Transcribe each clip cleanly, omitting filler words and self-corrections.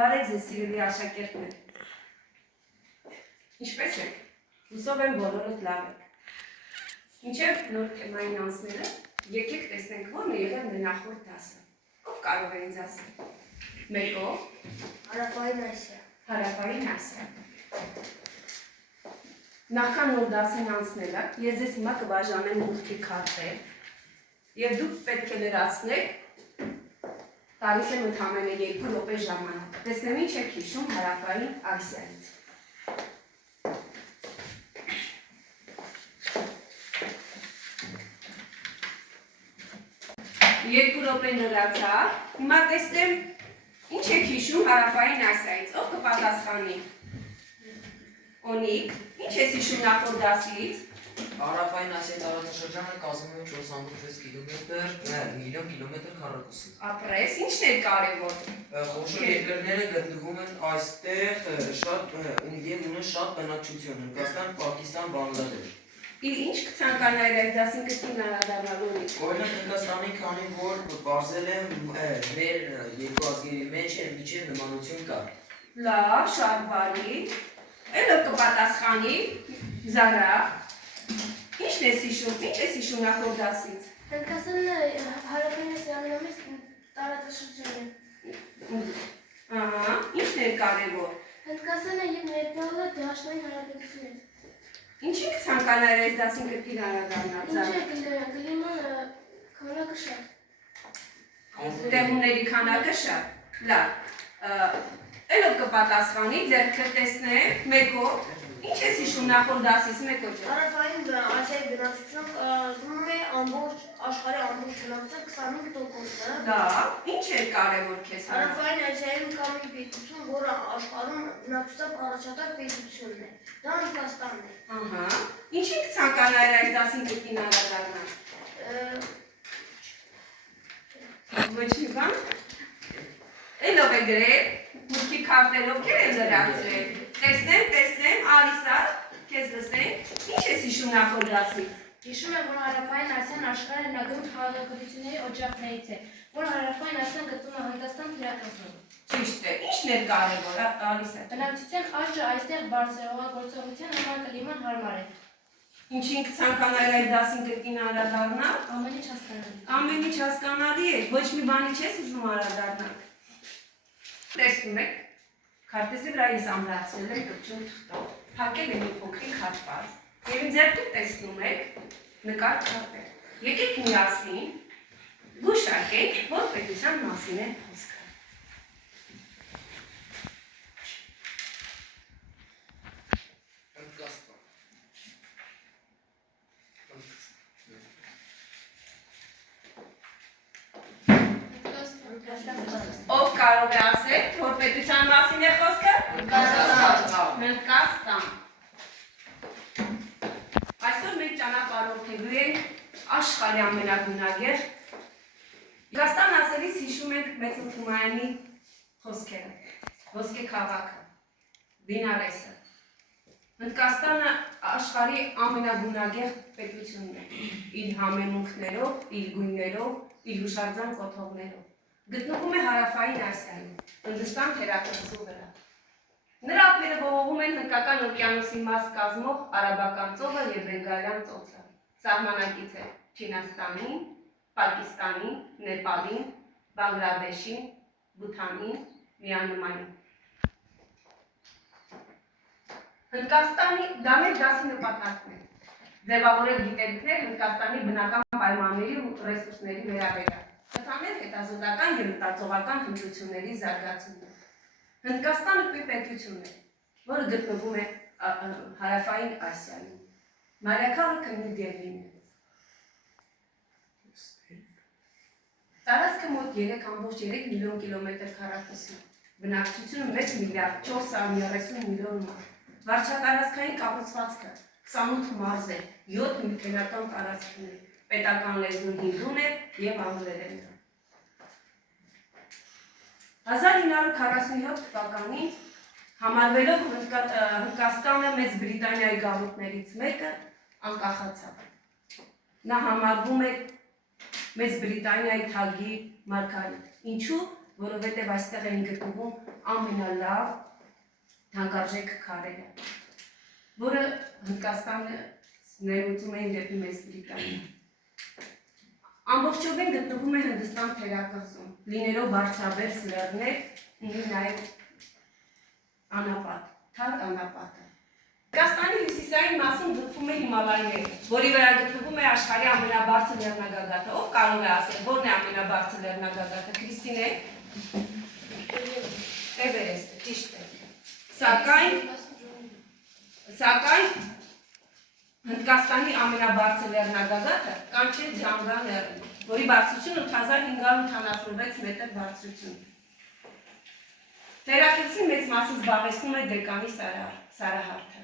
Բարև ձեզ սիրելի աշակերտներ։ Ինչպե՞ս եք։ Հուսով եմ բոլորդ լավ եք։ Մինչև նոր թեմային անցնելը, եկեք տեսնենք ո՞րն է եղել մեր նախորդ դասը։ Ով կարող է ինձ ասել։ Մեկով Հարավային Ասիա։ Հարավային Ասիա։ Նախքան նոր դասին անցնելը, ես ձեզ հիմա կբաժանեմ մուտքի քարտեր եւ դուք պետք է լրացնեք տալիս եմ ընդամենը 2 րոպե ժամանակ։ Տեսնեմ ինչ եք հիշում Հարավային Ասիայից։ Երկու րոպե լրացա։ Հիմա տեսնեմ ինչ եք հիշում Հարավային Ասիայից։ Ով կպատասխանի։ Օնիկ, ինչ ես հիշում նախորդ դասից։ Հարավային Ասիայի տարածաշրջանը կազմում է 4.6 կիլոմետր, միլիոն կիլոմետր քառակուսի։ Ապրես, ինչն է կարևոր։ Խոշոր երկրները գտնվում են այստեղ եւ ունեն շատ բնակչություն՝ Հնդկաստան, Պակիստան, Բանգլադեշ։ Ինչ կցանկանայր այս դասին կրկին անդրադառնալու։ Օրինակ Հնդկաստանի, քանի որ բարձել է մեր երկու ազգերի մեջ միջև նմանություն կա։ Լավ, շատ բարի։ Էլը կպատասխանի Զարա։ Ինչն ես հիշում, ինչ ես հիշում նախորդ դասից։ Հնդկաստանը Հարավային Ասիայի մեջ տարածաշրջան է։ Ահա, ինչն է կարևոր։ Հնդկաստանը եւ Նեպալը դաշնային հանրապետություն են։ Ինչի կցանկանայր այս դասին կրկին անդրադառնալ։ Ինչ է կլիման քանակը շատ։ Տեղումների քանակը շատ։ Լավ։ Էլով կպատասխանի, ձեռքը տեսնեք, մեկով։ Ինչ ես հիշում նախորդ դասից, մեկով։ Հարավային Ասիայի բնակչությունը կազմում է ամբողջ աշխարհի ամբողջ բնակչության 25%-ը։ Լավ, ինչ է կարևոր քեզ։ Հարավային Ասիայում կա մի պետություն, որը աշխարհում բնակչությամբ առաջատար պետությունն է։ Դա Հնդկաստանն է։ Ահա։ Ինչի կցանկանայր այս դասին կրկին անդրադառնալ։ Ոչ մի բան։ Էլով է գրել, մուտքի քարտերով քեր են լրացրել։ Տեսնեմ, Ալիսա, քեզ լսենք, ինչ ես հիշում նախորդ դասից։ Հիշում եմ, որ Հարավային Ասիան աշխարհի հնագույն քաղաքականությունների օջախներից է, որ Հարավային Ասիան գտնվում է Հնդկաստան թերակղզում։ Ճիշտ է, ինչն է կարևոր, Ալիսա։ Բնակչության աճը այստեղ բարձր է, հողագործողության համար կլիման հարմար է։ Ինչին կցանկանայր այս դասին կրկին անդրադառնալ։ Ամեն ինչ հասկանալի։ Ամեն ինչ հասկանալի է, ոչ մի բանի չես ուզում անդրադառնալ։ Տեսնում եք, քարտեզի վրա ես ամրացրել եմ կպչուն թղթով, փակել եմ մի փոքրիկ հատված, եւ իմ ձեռքով տեսնում եք նկար քարտեր։ Եկեք միասին գուշակենք, որ պետության մասին է խոսքը։ Ով կարող է ասել, որ պետության մասին է խոսքը։ Հնդկաստան։ Այսօր մենք ճանապարհորդելու ենք աշխարհի ամենագունագեղ Հնդկաստան ասելիս հիշում ենք Մեծո Թումայանի խոսքերը, ոսկե քաղաքը, Բինարեսը։ Հնդկաստանը աշխարհի ամենագունագեղ պետությունն է, իր համեմունքներով, իր գույներով, իր հուշարձան կոթողներով։ Գտնվում է Հարավային Ասիայում, Հնդկաստան թերակղզու վրա։ Նրա ափերը բողովում են Հնդկական օվկիանոսի մաս կազմող Արաբական ծովը եւ Բենգալյան ծոցը։ Սահմանակից է Չինաստանին, Պակիստանին, Նեպալին, Բանգլադեշին, Բութանին, Մյանմարին։ Հնդկաստանի դա մեր դասի նպատակն է։ Ձևավորել գիտելիքներ Հնդկաստանի բնական պայմանների ու ռեսուրսների վերաբերյալ։ Խթանել հետազոտական եւ մտածողական հմտությունների զարգացումը։ Հնդկաստանը պետություն է, որը գտնվում է Հարավային Ասիայում։ Մայրաքաղաքը Նյու Դելհին է։ Տարածքը մոտ 3.3 միլիոն կիլոմետր քառակուսի։ Բնակչությունը 1 միլիարդ 430 միլիոն մարդ։ Վարչատարածքային կառուցվածքը 28 մարզեր, 7 նյութերական տարածքներ, պետական լեզուն հինդուն է եւ անգլերեն։ 1947 թվականին համարվելով Հնդկաստանը Մեծ Բրիտանիայի գաղութներից մեկը անկախացավ։ Նա համարվում է Մեծ Բրիտանիայի թագի մարգարիտ։ Ինչու, որովհետև այստեղ էին գտնվում ամենալավ թանկարժեք քարերը, որը Հնդկաստանը ներմուծում էին դեպի Մեծ Բրիտանիա։ Ամբողջովին գտնվում է Հնդստան թերակղզում, լինելով բարձրաբերձ լեռներ, ունի նաև անապատ, թարմ անապատը։ Հնդկաստանի հյուսիսային մասում գտնվում է Հիմալայները, որի վրա գտնվում է աշխարհի ամենաբարձր լեռնագագաթը։ Ով կարող է ասել, որն է ամենաբարձր լեռնագագաթը, Քրիստինե։ Էվերեստը, ճիշտ է։ Սակայն Հնդկաստանի ամենաբարձր լեռնագագաթը Կանչեն Ջանգա լեռն է, որի բարձրությունը 8586 մետր բարձրություն։ Թերակղզի մեծ մասը զբաղեցնում է Դեկանի սարահարթը։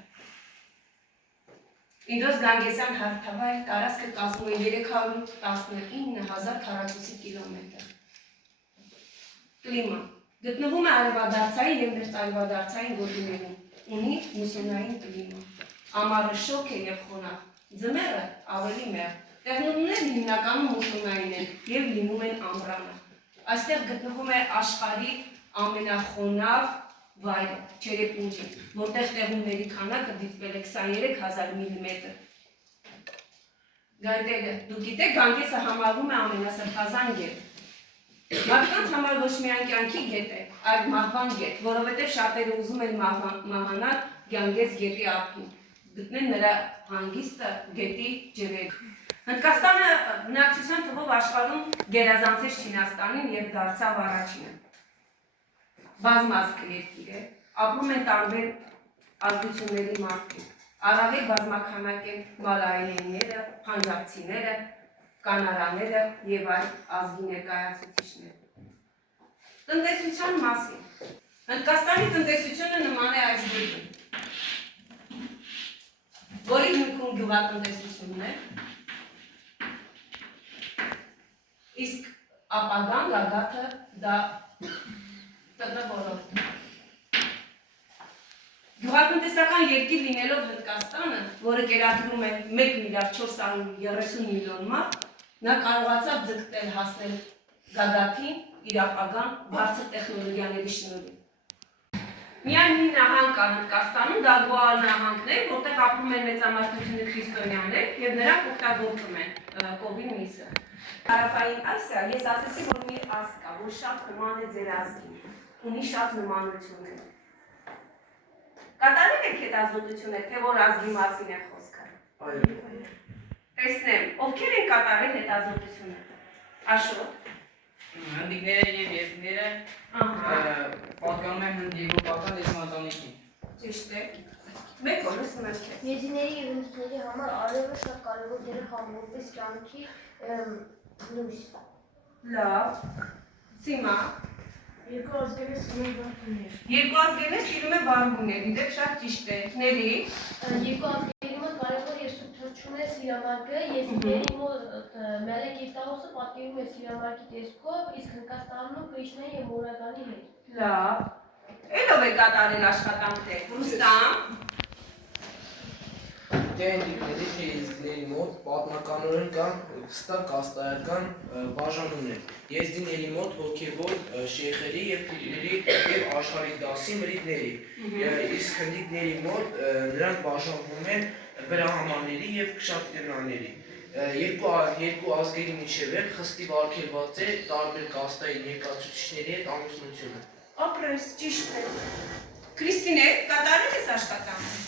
Ինդոս Գանգեսյան հարթավայր տարածքը կազմում է 319,000 քառակուսի կիլոմետր։ Կլիմա գտնվում է արևադարձային և մերձարևադարձային գոտիներում, ունի մուսոնային կլիմա։ Ամառը շոգ է և խոնավ, ձմեռը ավելի մեղ, տեղումներն հիմնականում մուսոնային են և լինում են ամռանը։ Այստեղ գտնվում է աշխարհի ամենախոնավ վայրը, Չերեպունջի, որտեղ տեղումների քանակը դիտվել է 23,000 մմ։ Գայտերը, դուք գիտեք, Գանգեսը համարվում է ամենասրբազան գետ։ Մարդկանց համար ոչ միայն կյանքի գետ է, այլ մահվան գետ, որովհետև շատերը ուզում են մահանալ Գանգես գետի ափին, գտնեն նրա հանգիստը գետի ջրերում։ Հնդկաստանը բնակչության թվով աշխարհում գերազանցեց Չինաստանին և դարձավ առաջինը։ Բազմազգ երկիր է, ապրում են տարբեր ազգությունների մարդիկ, առավել բազմաքանակ են մալայերենները, փանջաբցիները, կանարաները և այլ ազգի ներկայացուցիչներ։ Տնտեսության մասին։ Հնդկաստանի տնտեսությունը նման է այսբերդին, որի հիմքում գյուղատնտեսությունն է, իսկ ապագան գագաթը դա տնտեսորոշ։ Գյուղատնտեսական երկիր լինելով Հնդկաստանը, որը կերակրում է 1,430 միլիոն մարդ, նա կարողացավ ձգտել հասնել գագաթին իր ապագան բարձր տեխնոլոգիաների շնորհիվ։ Միայն մի նահանգ կա Հնդկաստանում, դա Գոա նահանգն է, որտեղ ապրում են մեծամասնությունը քրիստոնյաներ և նրանք օգտագործում են կովի միսը։ Հարավային Ասիա, ես ասեցի, որ մի ազգ կա, որ շատ նման է ձեր ազգին, ունի շատ նմանություններ։ Կատարել եք հետազոտություններ, թե որ ազգի մասին է խոսքը։ Այո։ Տեսնեմ, ովքեր են կատարել հետազոտությունները։ Աշոտ։ Հնդիկները և եզդիները պատկանում են հնդիեգոպական լեզվաընտանիքին։ Ճիշտ է։ Մեկ օր լսում եմ քեզ։ Եզիների և հնդիկների համար արևը շատ կարևոր դեր է խաղում որպես կյանքի լույս։ Լավ։ Սիմա։ Երկու ազգերը սիրում են վարդուներ։ Երկու ազգերը սիրում են վարդուներ, իդեպ շատ ճիշտ է։ Նելի։ Երկու ազգերի մոտ կարևոր եւ սուրբ թռչուն է սիրամարգը, եզդիների մոտ Մելեկետաուսը պատկերում է սիրամարգի տեսքով, իսկ Հնդկաստանում Կրիշնայի եւ Մուրագանի հետ։ Լավ։ Էլով է կատարել աշխատանքներ։ Ռուստամ։ Դե հնդիկների թե եզդիների մոտ պատմականորեն կան հստակ կաստայական բաժանումներ։ Եզդիների մոտ հոգևոր շեյխերի և պիրների և աշխարհիկ դասի մրրիկների, իսկ հնդիկների մոտ նրանք բաժանվում են վրահամանների և քշատիռնաների։ Երկու ազգերի միջև էլ խստիվ արգելված է տարբեր կաստայի ներկայացուցիչների հետ ամուսնությունը։ Ապրես, ճիշտ է։ Քրիստինե, կատարել ես աշխատանքը։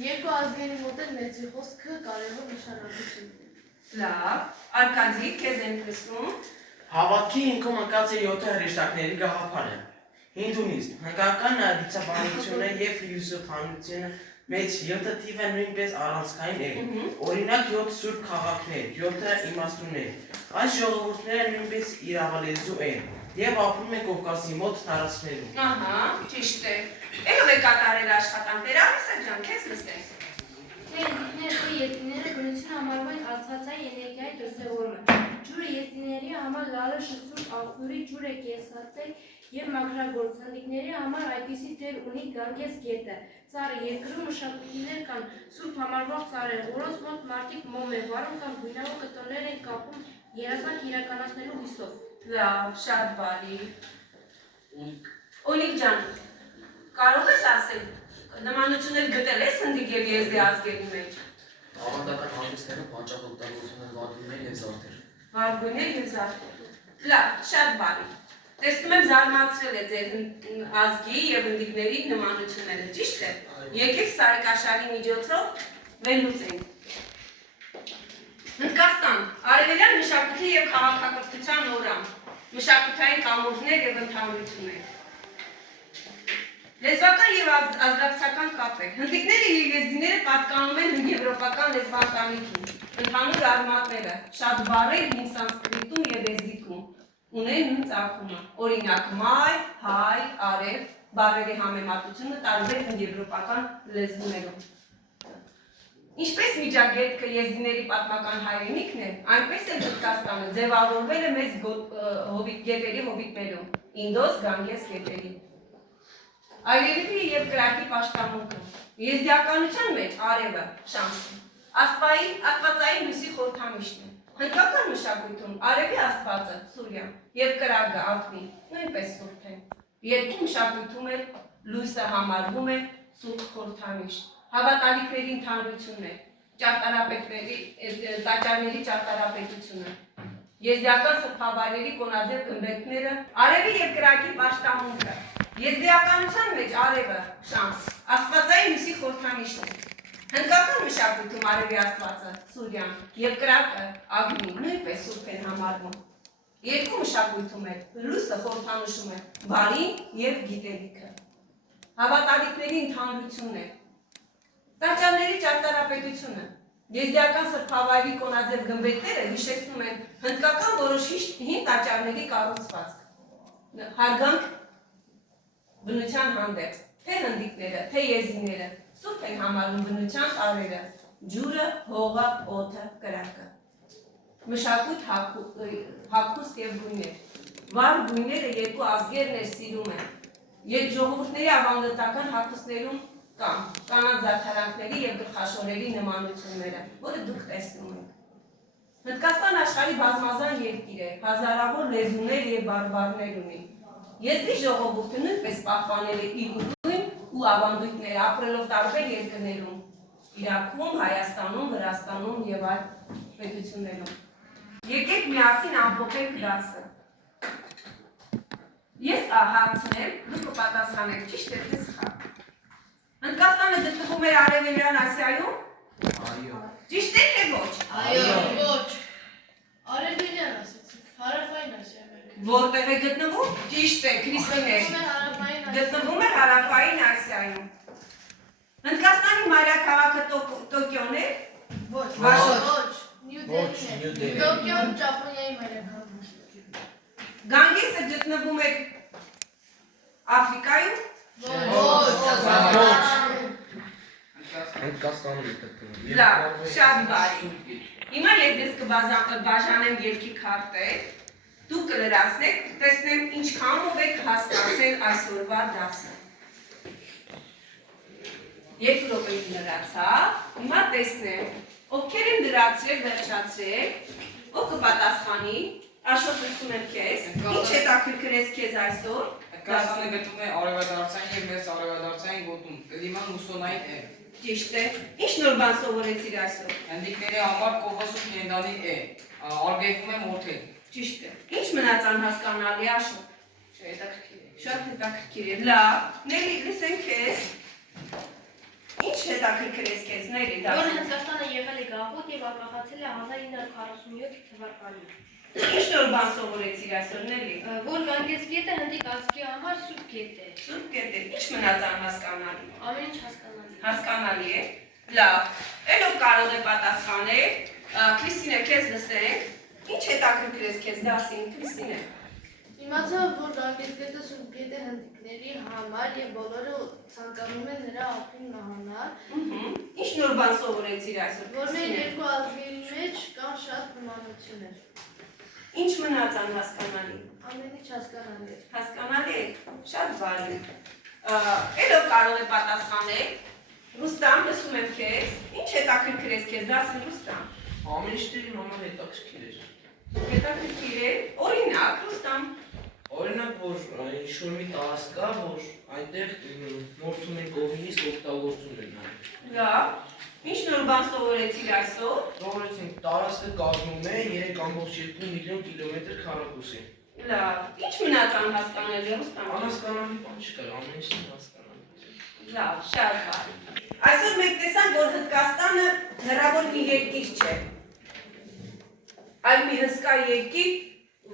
Երկու ազգերի մոտ էլ մեծի խոսքը կարևոր նշանակություն ունի։ Լավ, Արկադի, քեզ են լսում։ Հավատքի հիմքում ընկած է 7 հրեշտակների գաղափարը։ Հինդուիզմ, հնդկական դիցաբանությունը և ֆիլիսոփայությունը մեջ 7 թիվը նույնպես առանցքային է։ Օրինակ 7 սուրբ քաղաքներ, 7 իմաստուններ։ Այս ժողովուրդները նույնպես իրավալեզու են և ապրում են Կովկասի մոտ տարածքներում։ Ահա, ճիշտ է։ Էլով է կատարել աշխատանքներ, Արիսա ջան, քեզ լսենք։ Թե հնդիկները ու եզդիները բնություն համարվում են աստվածային էներգիայի դրսևորումը։ Ջուրը եզդիների համար լալը շսուրբ աղբյուրի ջուր է կենսատել և մաքրագործ։ Հնդիկների համար այդպիսի դեր ունի Գանգես գետը։ Ծառը երկրում մշակույթներ կան սուրբ համարվող ծառեր, որոնց մոտ մարդիկ մոմ են վառում կամ գույնավոր կտորներ են կապում երազանք իրականացնելու հույսով։ Լավ, շատ բարի։ Օնիկ ջան, կարող ես ասել, նմանություններ գտել ես հնդիկ և եզդի ազգերի մեջ։ Ավանդական հագուստները պատճառ օգտագործում են վարդուներ և զարդեր։ Վարգույներ և զարդեր։ Լավ, շատ բարի։ Տեսնում եմ զարմացրել է ձեր ազգի և հնդիկների նմանությունները, ճիշտ է։ Եկեք սարիկաշարի միջոցով վերլուծենք։ Հնդկաստան, արևելյան մշակույթի և քաղաքակրթության օրամ, մշակութային կամուրջներ և ընդհանրություններ։ Լեզվական և ազգակցական կապեր։ Հնդիկները և եզդիները պատկանում են հնդեվրոպական լեզվաընտանիքին։ Ընդհանուր արմատները, շատ բառեր հին սանսկրիտում և եզդիկում ունեն նույն ծագումը։ Օրինակ մայ, հայ, արև, բառերի համեմատությունը տարբեր հնդեվրոպական լեզուներում։ Ինչպես Միջագետքը եզդիների պատմական հայրենիքն է, այնպես էլ Հնդկաստանը ձևավորվել է մեծ գետերի հովիտներում, Ինդոս, Գանգես գետերի։ Այրերի և կրակի պաշտամունքը։ Եզդիականության մեջ արևը, Շամսը, աստվածային լույսի խորհրդանիշն է։ Հնդկական մշակույթում արևի աստվածը, Սուրյան, և կրակը, Ագնի, նույնպես սուրբ են։ Երկու մշակույթում էլ լույսը համարվում է սուրբ խորհրդանիշ։ Հավատալիքների ընդհանրություններ, տաճարների ճարտարապետությունը, եզդիական սրբավայրերի կոնաձև գմբեթները, արևի և կրակի պաշտամունքը, եզդիականության մեջ արևը, Շամս, աստվածային լույսի խորհրդանիշն է։ Հնդկական մշակույթում արևի աստվածը, Սուրյան, և կրակը, Ագնի, նույնպես սուրբ են համարվում։ Երկու մշակույթում էլ լույսը խորհրդանշում է բարին և գիտելիքը։ Հավատալիքների ընդհանրություններ, տաճարների ճարտարապետությունը, եզդիական սրբավայրի կոնաձև գմբեթները հիշեցնում են հնդկական որոշ հին տաճարների կառուցվածք, հարգանք բնության հանդեպ, թե հնդիկները, թե եզդիները, սուրբ են համարում բնության տարրերը, ջուրը, հողը, օդը, կրակը։ Մշակույթ հագուստ և գույներ։ Վառ գույները երկու ազգերն էլ սիրում են։ Ժողովուրդների ավանդական հագուստներում կան կանանց զարդարանքների և գլխաշորերի նմանությունները, որը դուք տեսնում եք։ Հնդկաստան աշխարհի բազմազան երկիր է, հազարավոր լեզուներ և բարբառներ ունի։ Եզդի ժողովուրդը նույնպես պահպանել է իր ուրույն ու ավանդույթները, ապրելով տարբեր երկրներում՝ Իրաքում, Հայաստանում, Վրաստանում և այլ պետություններում։ Եկեք միասին ամփոփենք դասը։ Ես հարցնեմ, դուք կպատասխանեք, ճիշտ է թե սխալ։ Հնդկաստանը գտնվում է Արևելյան Ասիայում։ Այո։ Ճիշտ է թե ոչ։ Այո, ոչ։ Արևելյան ասեցիք, հարավային Ասիայում։ Որտեղ է գտնվում։ Ճիշտ է, Քրիստոներ։ Գտնվում է Հարավային Ասիայում։ Հնդկաստանի մայրաքաղաքը Տոկիոն է։ Ոչ։ Նյու Դելհին։ Տոկիոն Ճապոնիայի մայրաքաղաքն է։ Գանգեսը գտնվում է Աֆրիկայում։ Հնդկաստանում է գտնվում։ Լավ, շատ բարի։ Հիմա ես ձեզ կբաժանեմ երկի քարտեր, դուք կլրացնեք, տեսնեմ ինչքանով եք հասկացել այսօրվա դասը։ Երկու րոպեին լրացավ, հիմա տեսնեմ, ովքեր են լրացրել, վերջացրել, ով կպատասխանի, Աշոտ լսում եմ քեզ, ինչ հետաքրքրեց քեզ այսօր։ Հնդկաստանը գտնվում է արևադարձային և մեծ արևադարձային գոտում, կլիման մուսոնային է։ Ճիշտ է։ Ինչ նոր բան սովորեցիր այսօր։ Հնդիկների համար կողոսում կենդանի է, արգելվում է մորթել։ Ճիշտ է։ Ինչ մնաց անհասկանալի Աշոտ։ Հետաքրքիր է։ Շատ հետաքրքիր է։ Լավ, Նելի, լսենք քեզ։ Ինչ հետաքրքրեց քեզ, Նելի, Որ դասը։ Հնդկաստանը եղել է գաղութ և անկախացել է 1947 թվականին։ Ինչ նոր բան սովորեցիր այսօր, Նելի։ Որ Գանգես գետը հնդիկ ազգի համար սուրբ գետ է։ Սուրբ կետ է։ Ինչ մնաց անհասկանալի։ Ամեն ինչ հասկանալի։ Հասկանալի է։ Լավ։ Էլով կարող է պատասխանել։ Քրիստինե, քեզ լսենք։ Ինչ հետաքրքրեց քեզ դասին, Քրիստինե։ Իմացա, որ Գանգես գետը սուրբ գետ է հնդիկների համար և բոլորը ցանկանում են նրա ափին մահանալ։ Ինչ նոր բան սովորեցիր այսօր։ Որ մեր երկու ազգերի մեջ կան շատ նմանություններ։ Ինչ մնաց անհասկանալի։ Ամեն ինչ հասկանալի է։ Հասկանալի է։ Շատ բարի։ Էլով կարող է պատասխանել։ Ռուստամ, լսում եմ քեզ։ Ինչ հետաքրքրեց քեզ դասին, Ռուստամ։ Ամեն ինչ դերի համար հետաքրքիր էր։ Հետաքրքիր է։ Օրինակ, Ռուստամ, Օրինակ, որ ինչ-որ մի տարածք կա, որ այնտեղ մորթումեն կողմից օգտագործում են այն։ Լավ։ Ինչ նոր բան սովորեցիր այսօր։ Սովորեցինք, տարածքը կազմում է 3.2 միլիոն կիլոմետր քառակուսի։ Լավ։ Ինչ մնաց անհասկանալի Ռուստամ։ Անհասկանալի բան չկար, ամեն ինչ հասկանալի։ Լավ, շատ բարի։ Այսօր մենք տեսանք, որ Հնդկաստանը հեռավոր մի երկիր չէ։ Այլ մի հսկա երկիր,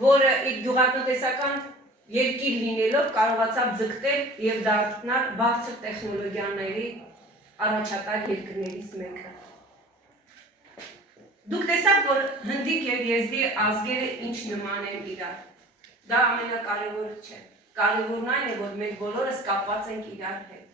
որը իր գյուղատնտեսական երկիր լինելով կարողացավ ձգտել եւ դարձնել բարձր տեխնոլոգիաների առաջատար երկրներից մեկը։ Դուք տեսաք, որ հնդիկ եւ եզդի ազգերը ինչ նման են իրար։ Դա ամենակարևորը չէ։ Կարևորն այն է, որ մենք բոլորս կապված ենք իրար հետ։